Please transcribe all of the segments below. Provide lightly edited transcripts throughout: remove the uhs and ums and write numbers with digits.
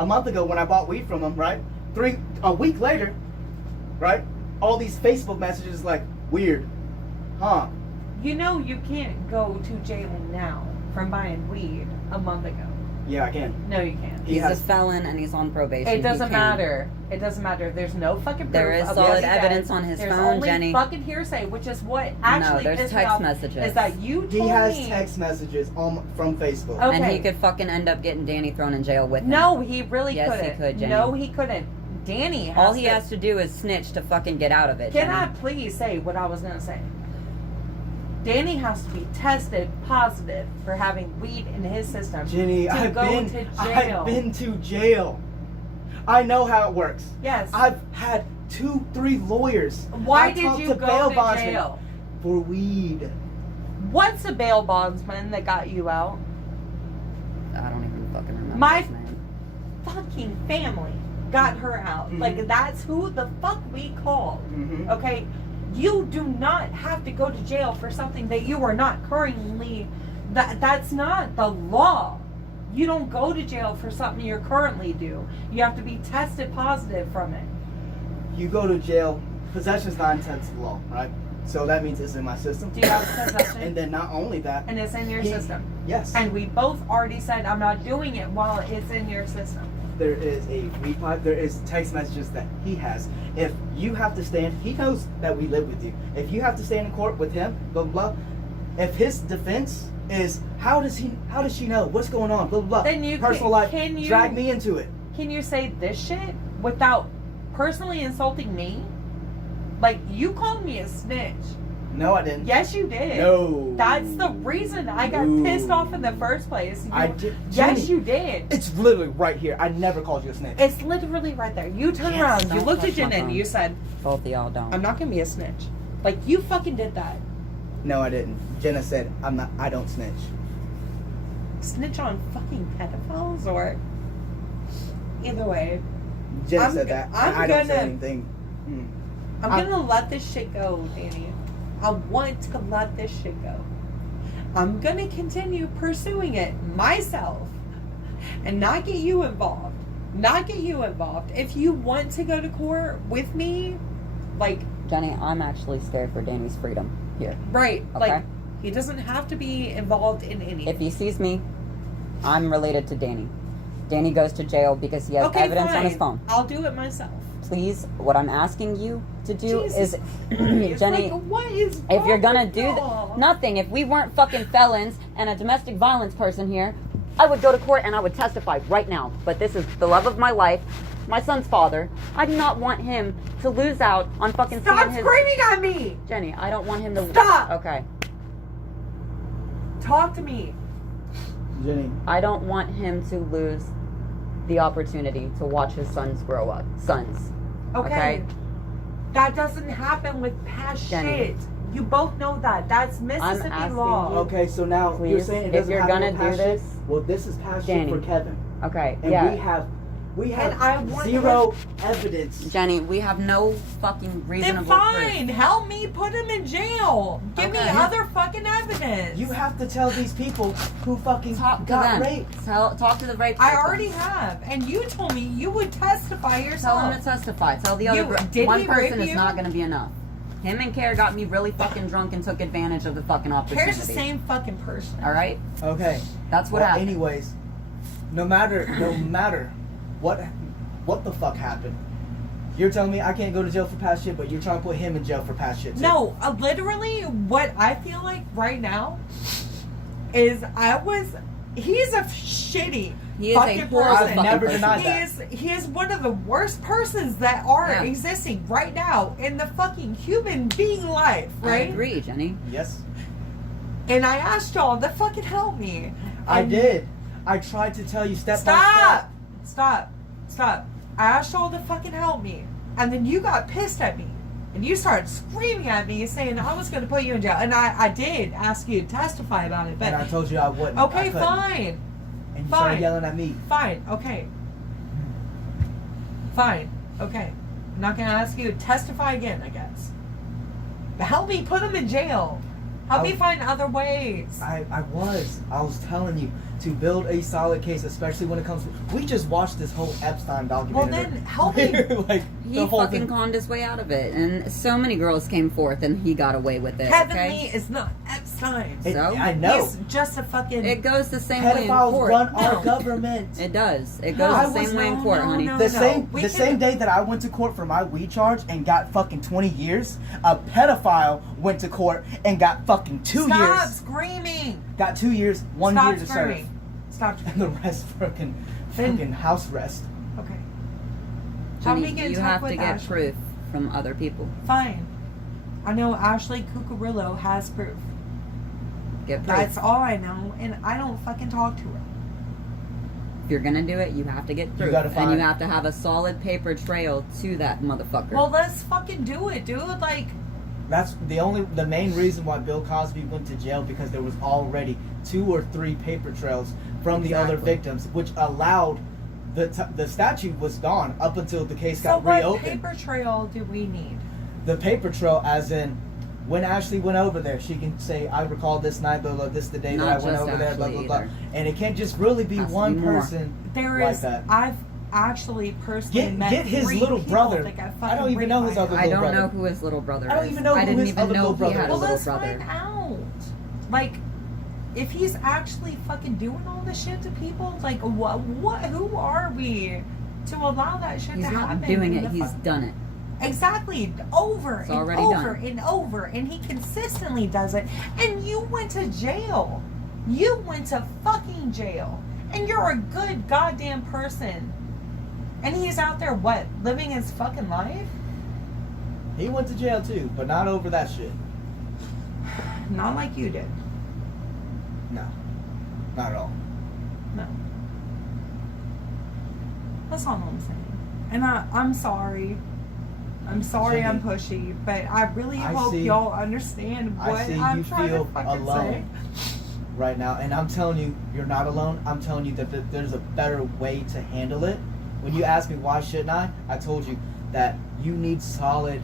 a month ago when I bought weed from him, right? A week later, right? All these Facebook messages like, weird, huh? You know you can't go to jail now from buying weed a month ago. Yeah, I can. No, you can't. He's a felon and he's on probation. It doesn't matter. It doesn't matter. There's no fucking proof. There is solid evidence on his there's phone, only Jenny. Fucking hearsay, which is what actually no, there's pissed me text off, messages. is that you told He has me, text messages from Facebook. Okay. And he could fucking end up getting Danny thrown in jail with him. No, he really yes, couldn't. Yes, he could, Jenny. No, he couldn't. Danny has All he has to do is snitch to fucking get out of it, Can Jenny. I please say what I was going to say? Danny has to be tested positive for having weed in his system. Jenny, to I've go been to jail. I've been to jail. I know how it works. Yes. I've had 2-3 lawyers. Why I did talked you to go bail to bondsmen jail? for weed. What's a bail bondsman that got you out? I don't even fucking remember My his name. fucking family got her out. Mhm. Like, that's who the fuck we called. Mhm. Okay? You do not have to go to jail for something that you are not currently... That's not the law. You don't go to jail for something you currently do. You have to be tested positive from it. You go to jail. Possession's not intensive law, right? So that means it's in my system. Do you have possession? And then not only that. And it's in your system. Yes. And we both already said, I'm not doing it while it's in your system. There is a weed pipe. There is text messages that he has. If you have to stand, he knows that we live with you. If you have to stand in court with him, blah blah blah. If his defense is how does she know what's going on, blah blah blah. Then you personal life. can you drag me into it. Can you say this shit without personally insulting me? Like, you called me a snitch. No, I didn't. Yes, you did. No. That's the reason I got pissed off in the first place. I did. Yes, Jenny, you did. It's literally right here. I never called you a snitch. It's literally right there. You turned Yes, around, you don't looked at touch my Jenna, and phone. you said, Both of y'all don't. I'm not gonna be a snitch. Like, you fucking did that. No, I didn't. Jenna said, I don't snitch. Snitch on fucking pedophiles, or either way. Jenna said that. I don't say anything. I'm gonna let this shit go, Danny. I want to let this shit go. I'm gonna continue pursuing it myself and not get you involved. Not get you involved. If you want to go to court with me, like... Jenny, I'm actually scared for Danny's freedom here. Right. Okay? Like, he doesn't have to be involved in anything. If he sees me, I'm related to Danny. Danny goes to jail because he has evidence on his phone. I'll do it myself. Please, what I'm asking you to do Jesus is, Christ, Jenny, like, what is if you're gonna wrong do with y'all? nothing, if we weren't fucking felons and a domestic violence person here, I would go to court and I would testify right now. But this is the love of my life, my son's father. I do not want him to lose out on fucking Stop seeing his... screaming at me! Jenny, I don't want him to... Stop! Okay. Talk to me. Jenny. I don't want him to lose the opportunity to watch his sons grow up. Sons. Okay. That doesn't happen with past Jenny. shit. You both know that. That's Mississippi asking law. you- Okay, so now Please, you're saying it if doesn't you're happen gonna with past do this, shit? Well, this is past Jenny. shit for Kevin. Okay, And yeah. we have And I want zero evidence. Jenny, we have no fucking Then reasonable fine. proof. Help me put him in jail. Give me Okay. other fucking evidence. You have to tell these people who fucking Talk to got them. raped. Talk to the rape I victims. already have. And you told me you would testify Tell yourself. him to testify. Tell the You- other... did one he person rape is you? not going to be enough. Him and Care got me really fucking drunk and took advantage of the fucking opportunity. Here's the same fucking person. All right? Okay. That's what Well, happened. anyways, no matter what the fuck happened, you're telling me I can't go to jail for past shit, but you're trying to put him in jail for past shit too. No, literally, what I feel like right now is he's a shitty He is fucking a horrible person. I've fucking never person. denied that. He is one of the worst persons that are Yeah. existing right now in the fucking human being life, I right? agree, Jenny. Yes, And I asked y'all to fucking help me. I And- did. I tried to tell you step by Stop! Stop. I asked y'all to fucking help me. And then you got pissed at me. And you started screaming at me saying I was going to put you in jail. And I did ask you to testify about it. step, But and I told you I wouldn't. I okay, couldn't. fine. And you Fine. started yelling at me. Fine. Okay. Fine. Okay. I'm not going to ask you to testify again, I guess. But help me put him in jail. Help me find other ways. I was telling you, to build a solid case, especially when it comes to. We just watched this whole Epstein documentary. Well, then help me. Like He the whole fucking thing. conned his way out of it, and so many girls came forth, and he got away with it. Kevin okay? Lee is not Epstein. It- So? I know. He's just a fucking. It goes the same way in Pedophiles court. run our No. government. It does. It No, goes I the was- same way in no, court, no, honey. no. The we same can- day that I went to court for my weed charge and got fucking 20 years, a pedophile went to court and got fucking 2 Stop years. screaming. Got 2 years, 1 Stop year to serve. screaming. Stop And screaming. the rest fucking Then- house arrest. Okay. How Honey, we get in you touch have with to get Ashley? proof from other people. Fine. I know Ashley Cucarillo has proof. Get proof. That's all I know, and I don't fucking talk to her. If you're gonna do it, you have to get proof. gotta and find- you have to have a solid paper trail to that motherfucker. Well, let's fucking do it, dude. Like, That's the main reason why Bill Cosby went to jail, because there was already 2 or 3 paper trails from the other Exactly. victims, which allowed the statute was gone up until the case so got what reopened. paper trail do we need? The paper trail, as in when Ashley went over there, she can say, "I recall this night, blah blah. This the day Not that I went just over there, blah Ashley blah blah." either. And it can't just really be Has to one be more. person There like is. that. I've actually personally met Get his 3 little people brother. that got I fucking don't even know his raped by other her. I little don't brother. know who his little brother I don't is. even know I who didn't his even other know little he brother had is. a Well, little let's brother. find out. Like, if he's actually fucking doing all this shit to people, like, what? Who are we to allow that shit He's to happen? not doing in it. the He's fuck- done it. Exactly, over It's and already over done. and over, and he consistently does it. And you went to jail. You went to fucking jail, and you're a good goddamn person. And he's out there, what, living his fucking life? He went to jail too, but not over that shit. Not like you did. No, not at all. No. That's all I'm saying. And I'm sorry. I'm sorry I'm pushy, but I really I hope see- y'all understand I what see I'm you trying feel to fucking alone say. right now, and I'm telling you, you're not alone. I'm telling you that there's a better way to handle it. When you ask me why shouldn't I told you that you need solid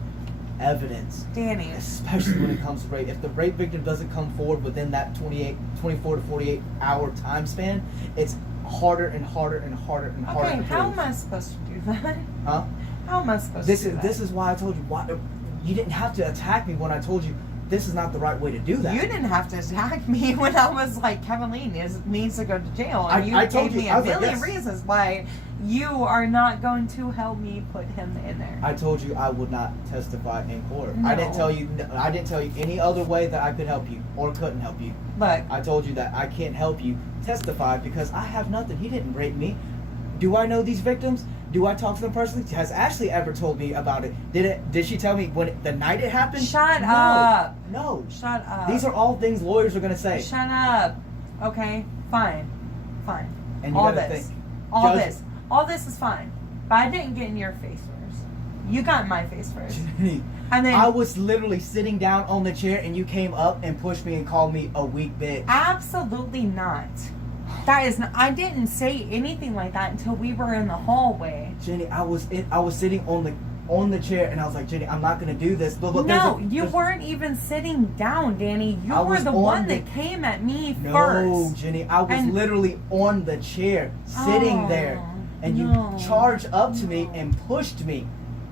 evidence, Danny. especially when it comes to rape. If the rape victim doesn't come forward within that 24 to 48 hour time span, it's harder and harder and harder and harder Okay, to how prove. am I supposed to do that? Huh? How am I supposed This to do that? is why I told you why you didn't have to attack me when I told you this is not the right way to do that. You didn't have to attack me when I was like, Kevin Lee needs to go to jail. And I you told gave you, me I a was like, million yes. reasons why you are not going to help me put him in there. I told you I would not testify in court. No. I didn't tell you any other way that I could help you or couldn't help you. Look, I told you that I can't help you testify because I have nothing. He didn't rape me. Do I know these victims? Do I talk to them personally? Has Ashley ever told me about it? Did she tell me the night it happened? Shut No. up. No. Shut up. These are all things lawyers are gonna say. Shut up. Okay, fine. Fine. And you all gotta this. think. All Judge- this. All this is fine. But I didn't get in your face first. You got in my face first. And then I was literally sitting down on the chair and you came up and pushed me and called me a weak bitch. absolutely not. That is not, I didn't say anything like that until we were in the hallway. Jenny, I was sitting on the chair and I was like, Jenny, I'm not gonna do this. But No, you weren't even sitting down, Danny. You I were was the on one the- that came at me No, first. Jenny, I was And- literally on the chair, sitting Oh, there, and no, you charged up to me no. and pushed me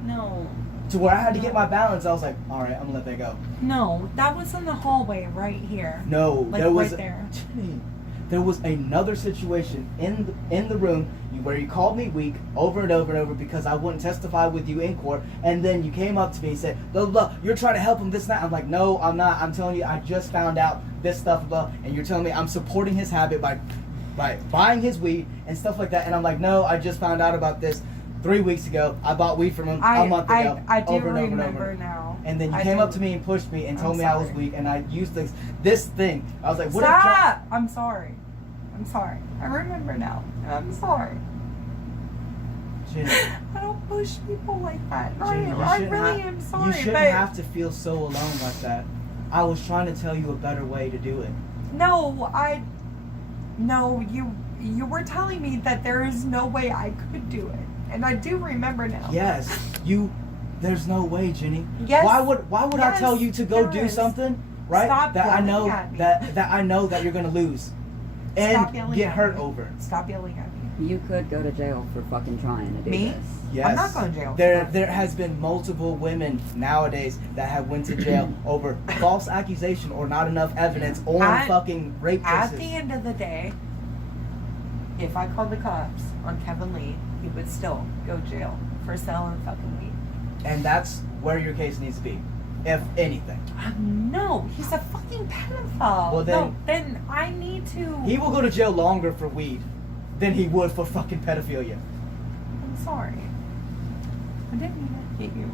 No. to where I had to get my balance. I was like, all right, I'm gonna let that go. No, that was in the hallway right here. No, Like there was right there. Jenny, there was another situation in the room where you called me weak over and over and over because I wouldn't testify with you in court, and then you came up to me and said, blah, blah, blah, you're trying to help him this and that. I'm like, no, I'm not. I'm telling you, I just found out this stuff, blah, and you're telling me I'm supporting his habit by buying his weed and stuff like that. And I'm like, no, I just found out about this 3 weeks ago. I bought weed from him a month ago. I do over and over and remember over. now. And then you I came do. up to me and pushed me and I'm told me I was sorry. weak, and I used this thing. I was like, what if Stop! I'm sorry. I'm sorry. I remember now. And I'm sorry. Jenny, I don't push people like that. Jenny, you I shouldn't really have- am sorry. You shouldn't but have to feel so alone like that. I was trying to tell you a better way to do it. No, you were telling me that there is no way I could do it. And I do remember now. Yes, there's no way, Jenny. Yes. Why would I tell Yes, you to go there do is. something, right? Stop that I yelling know at me. that I know that you're gonna lose. Stop and yelling get at hurt me. over. Stop yelling at me. You could go to jail for fucking trying to do Me? this. Yes. I'm not going to jail. for There, that. there has been multiple women nowadays that have went to jail over false accusation or not enough evidence on fucking rape cases. At the end of the day, if I called the cops on Kevin Lee, he would still go to jail for selling fucking weed. And that's where your case needs to be, if anything. No, he's a fucking pedophile. Well, no, then I need to. He will go to jail longer for weed than he would for fucking pedophilia. I'm sorry. I didn't mean to hit you.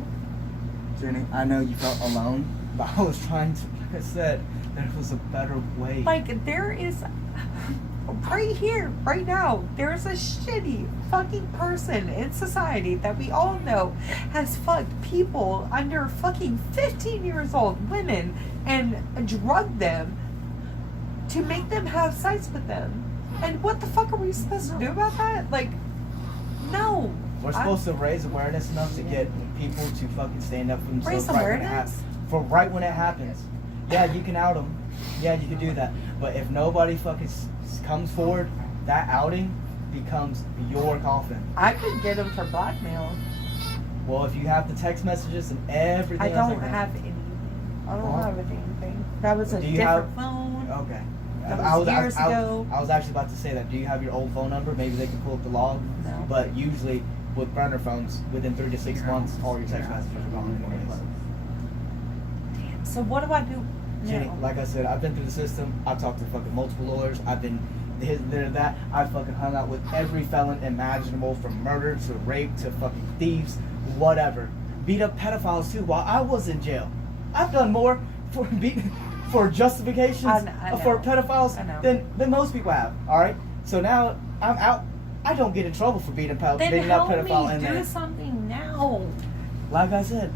Jenny, I know you felt alone, but I was trying to, like I said, there was a better way. Like, there is. Right here, right now, there's a shitty fucking person in society that we all know has fucked people under fucking 15 years old, women, and drugged them to make them have sex with them. And what the fuck are we supposed to do about that? Like, no. We're supposed to raise awareness enough to get people to fucking stand up for themselves Raise right when it awareness? happens. For right when it happens. Yeah, you can out them. Yeah, you can do that. But if nobody fucking comes forward, that outing becomes your coffin. I could get him for blackmail. Well, if you have the text messages and everything I else don't like that- have anything. I don't Well, have a damn thing. That was a do you different phone. Okay. That was years ago. I was actually about to say that. Do you have your old phone number? Maybe they can pull up the log. No. But usually with burner phones, within 3 to 6 months, all your text messages are gone anyways. Damn. So what do I do Jenny, now? like I said, I've been through the system. I've talked to fucking multiple lawyers. I've been this, there, that. I've fucking hung out with every felon imaginable, from murder to rape to fucking thieves, whatever. Beat up pedophiles too while I was in jail. I've done more for justifications I for know. pedophiles I know. than most people have. All right. So now I'm out. I don't get in trouble for beating up Then pedophile help in me do there. something now. Like I said,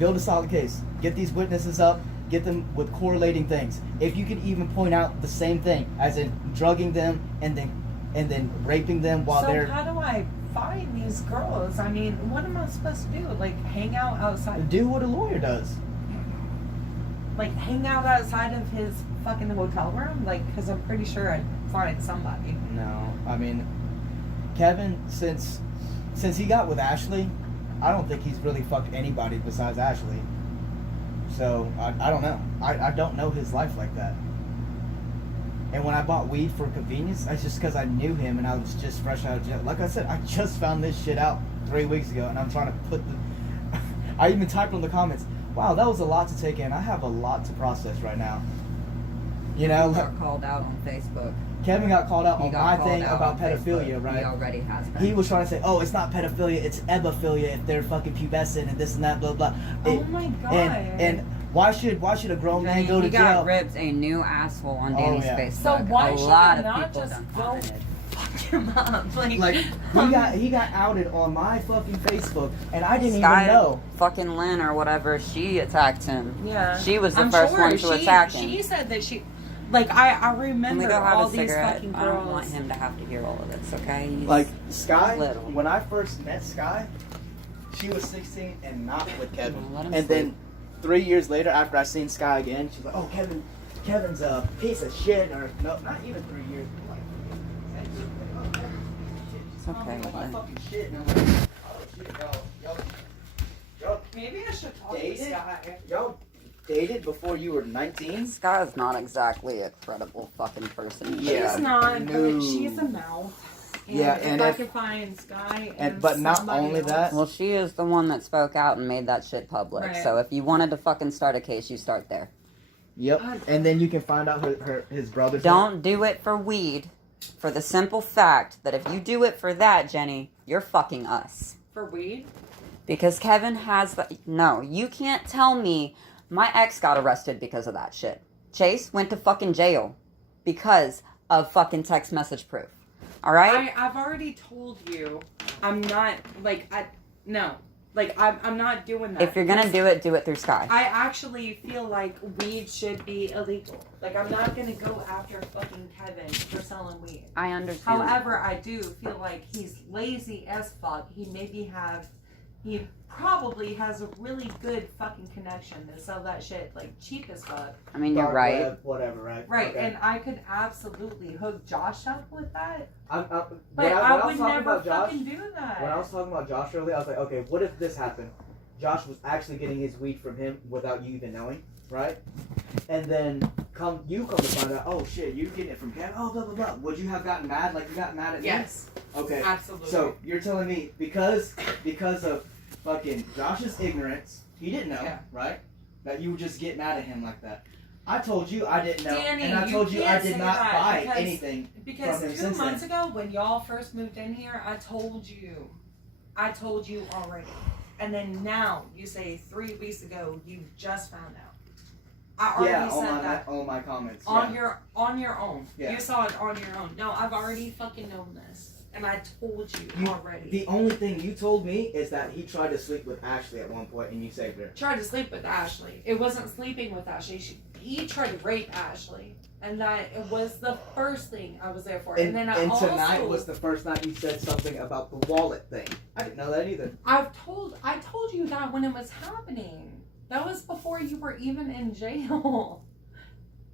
build a solid case. Get these witnesses up. Get them with correlating things. If you could even point out the same thing, as in drugging them and then raping them while So they're how do I find these girls? I mean, what am I supposed to do? Like hang out outside? do what a lawyer does. Like hang out outside of his fucking hotel room? Like, because I'm pretty sure I'd find somebody. No, I mean, Kevin, since he got with Ashley, I don't think he's really fucked anybody besides Ashley. So I don't know. I don't know his life like that. And when I bought weed for convenience, that's just because I knew him and I was just fresh out of jail. Like I said, I just found this shit out 3 weeks ago, and I'm trying to put the. I even typed on the comments, "Wow, that was a lot to take in. I have a lot to process right now." You know, He got called out on Facebook. Kevin got called out He on got my called thing out about on pedophilia, Facebook. right? He already has been. He was trying to say, "Oh, it's not pedophilia, it's ebophilia if they're fucking pubescent and this and that, blah blah." Oh my god. And why should a grown man go to he jail? got ripped a new asshole on Oh, Danny's yeah. Facebook. So why a should lot I of not people just done go- commented. Fuck your mom. Like he got outed on my fucking Facebook, and I didn't Sky even know. fucking Lynn or whatever, she attacked him. Yeah. She was the I'm first sure one to she, attack him. She said that she, like, I Can we remember go have all a these cigarette? fucking I don't girls. want him to have to hear all of this, okay? He's Like Sky, little. when I first met Sky, she was 16 and not with Kevin. Let him And sleep. then 3 years later, after I seen Sky again, she's like, "Oh, Kevin's a piece of shit." Or no, not even 3 years. It's okay, Like, Lynn. fucking shit. And I'm like, "Oh shit, y'all Maybe I should talk to dated? Sky. Y'all dated before you were 19? Sky's not exactly a credible fucking person. Yeah. She's not, no. but she's a mouth. And Yeah, if and I if- can find Sky but not somebody only else- that- Well, she is the one that spoke out and made that shit public. Right. So if you wanted to fucking start a case, you start there. Yep. God. And then you can find out his brother's. Don't do it for weed, for the simple fact that if you do it for that, Jenny, you're fucking us. for weed. Because Kevin has the. No, you can't tell me my ex got arrested because of that shit. Chase went to fucking jail because of fucking text message proof. Alright? I've already told you, I'm not I'm not doing that. If you're gonna do it through Sky. I actually feel like weed should be illegal. Like, I'm not gonna go after fucking Kevin for selling weed. I understand. However, I do feel like he's lazy as fuck. He maybe have he probably has a really good fucking connection to sell that shit like cheap as fuck. I mean, you're Dark right. web, whatever, right? Right, Okay. and I could absolutely hook Josh up with that. But But I would never about Josh, fucking do that. when I was talking about Josh earlier, I was like, okay, what if this happened? Josh was actually getting his weed from him without you even knowing, right? And then come to find out, oh shit, you're getting it from Ken. Oh, blah blah blah. Would you have gotten mad like you got mad at me? Yes. Okay. Absolutely. So you're telling me because of fucking Josh's ignorance, he didn't know, Yeah. right? That you would just get mad at him like that. I told you I didn't know, Danny, and I you told you I can't did say not that buy anything Because from him 2 since months then. ago, when y'all first moved in here, I told you already. And then now you say 3 weeks ago you just found out. I already Yeah, said that on my comments. on Yeah. your own. Yeah. You saw it on your own. No, I've already fucking known this, and I told you already. The only thing you told me is that he tried to sleep with Ashley at one point, and you saved her. Tried to sleep with Ashley. It wasn't sleeping with Ashley. He tried to rape Ashley, and that it was the first thing I was there for. And then I also tonight was the first night you said something about the wallet thing. I didn't know that either. I told you that when it was happening. That was before you were even in jail.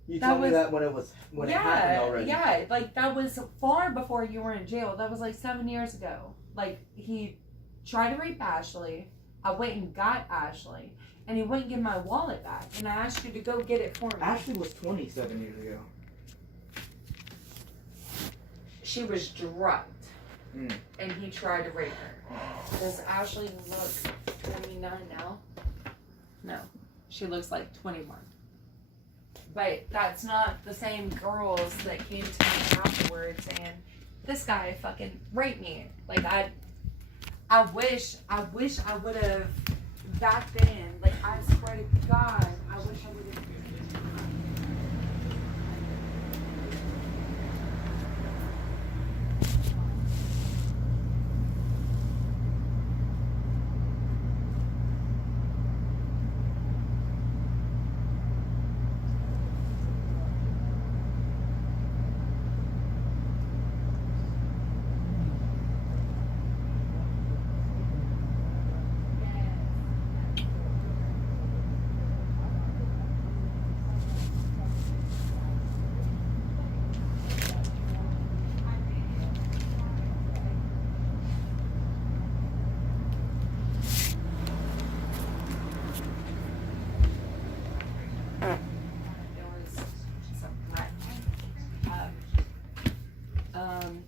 You That told me was- that when it happened already. Yeah, like that was far before you were in jail. That was like 7 years ago. Like he tried to rape Ashley. I went and got Ashley, and he wouldn't give my wallet back. And I asked you to go get it for me. Ashley was 27 years ago. She was drugged, Mm. and he tried to rape her. Does Ashley look 29 now? No, she looks like 21. But that's not the same girls that came to me afterwards saying, this guy fucking raped me. Like I wish I would have back then, like I swear to God, I wish I would have.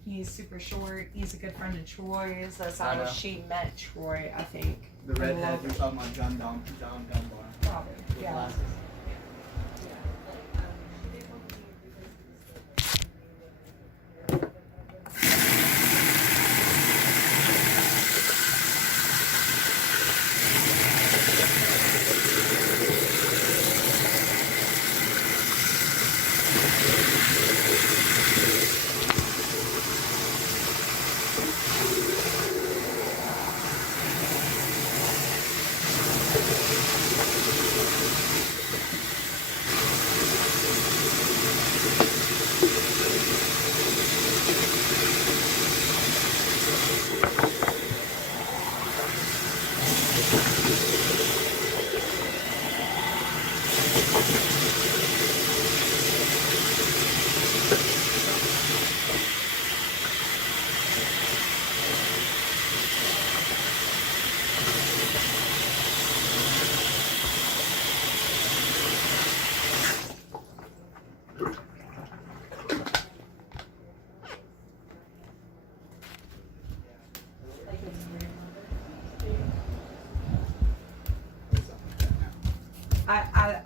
He's super short. He's a good friend of Troy's. That's I how know. she met Troy, I think. The redhead you're talking about John Dunbar. Probably. With Yeah. glasses.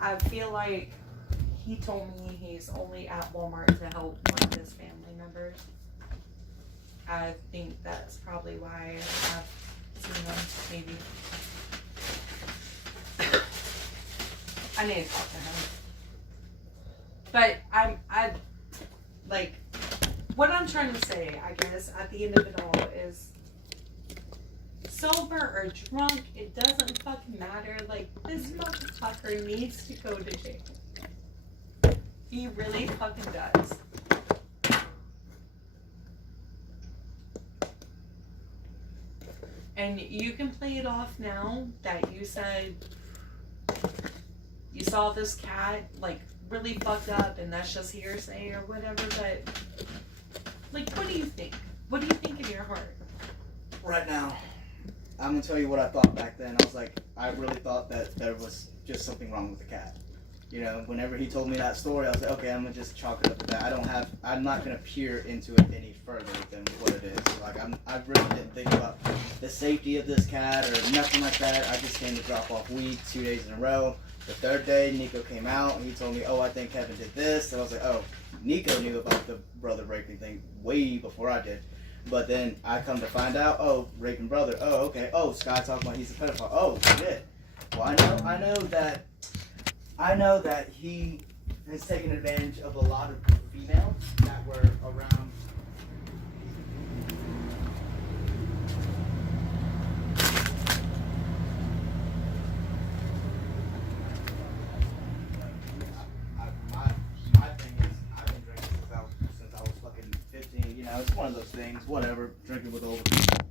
I feel like he told me he's only at Walmart to help one of his family members. I think that's probably why I've seen him, maybe. I need to talk to him. But I like, what I'm trying to say, I guess, at the end of it all is, sober or drunk, it doesn't fucking matter. Like, this motherfucker needs to go to jail. He really fucking does. And you can play it off now that you said you saw this cat like really fucked up and that's just hearsay or whatever, but like, what do you think? What do you think in your heart? Right now, I'm gonna tell you what I thought back then. I was like, I really thought that there was just something wrong with the cat. You know, whenever he told me that story, I was like, okay, I'm gonna just chalk it up to that. I'm not gonna peer into it any further than what it is. Like, I really didn't think about the safety of this cat or nothing like that. I just came to drop off weed 2 days in a row. The third day, Nico came out and he told me, oh, I think Kevin did this. And I was like, oh, Nico knew about the brother raping thing way before I did. But then I come to find out, oh, raping brother. Oh, okay. Oh, Sky talking about he's a pedophile. Oh, shit. Well, I know that he has taken advantage of a lot of females that were around. My thing is, I've been drinking since I was fucking 15. You know, it's one of those things. Whatever, drinking with older people.